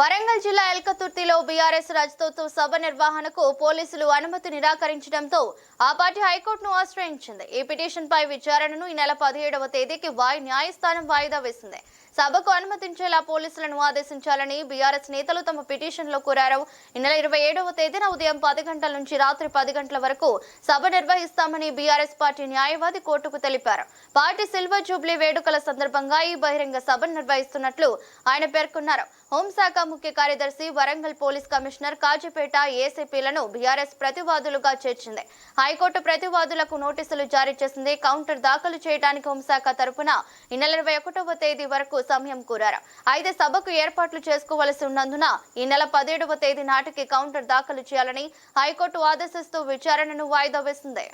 వరంగల్ జిల్లా ఎల్కతుర్తిలో బీఆర్ఎస్ రాజతోత్సవ సభ నిర్వహణకు పోలీసులు అనుమతి నిరాకరించడంతో ఆ పార్టీ హైకోర్టును ఆశ్రయించింది. ఈ పిటిషన్పై విచారణను ఈ నెల 17వ తేదీకి న్యాయస్థానం వాయిదా వేసింది. సభకు అనుమతించేలా పోలీసులను ఆదేశించాలని బీఆర్ఎస్ నేతలు తమ పిటిషన్లో కోరారు. ఈ నెల 27వ తేదీన ఉదయం 10 గంటల నుంచి రాత్రి 10 గంటల వరకు సభ నిర్వహిస్తామని బీఆర్ఎస్ పార్టీ న్యాయవాది కోర్టుకు తెలిపారు. పార్టీ సిల్వర్ జూబ్లీ వేడుకల సందర్భంగా ఈ బహిరంగ సభను నిర్వహిస్తున్నట్లు ఆయన పేర్కొన్నారు. హోంశాఖ ముఖ్య కార్యదర్శి, వరంగల్ పోలీస్ కమిషనర్, కాజీపేట ఏసీపీలను బీఆర్ఎస్ ప్రతివాదులుగా చేర్చింది. హైకోర్టు ప్రతివాదులకు నోటీసులు జారీ చేసింది. కౌంటర్ దాఖలు చేయడానికి హోంశాఖ తరపున ఈ నెల 21వ తేదీ వరకు సమయం కోరారు. అయితే సభకు ఏర్పాట్లు చేసుకోవలసి ఉన్నందున ఈ నెల 17వ తేదీ నాటికి కౌంటర్ దాఖలు చేయాలని హైకోర్టు ఆదేశిస్తూ విచారణను వాయిదా వేసింది.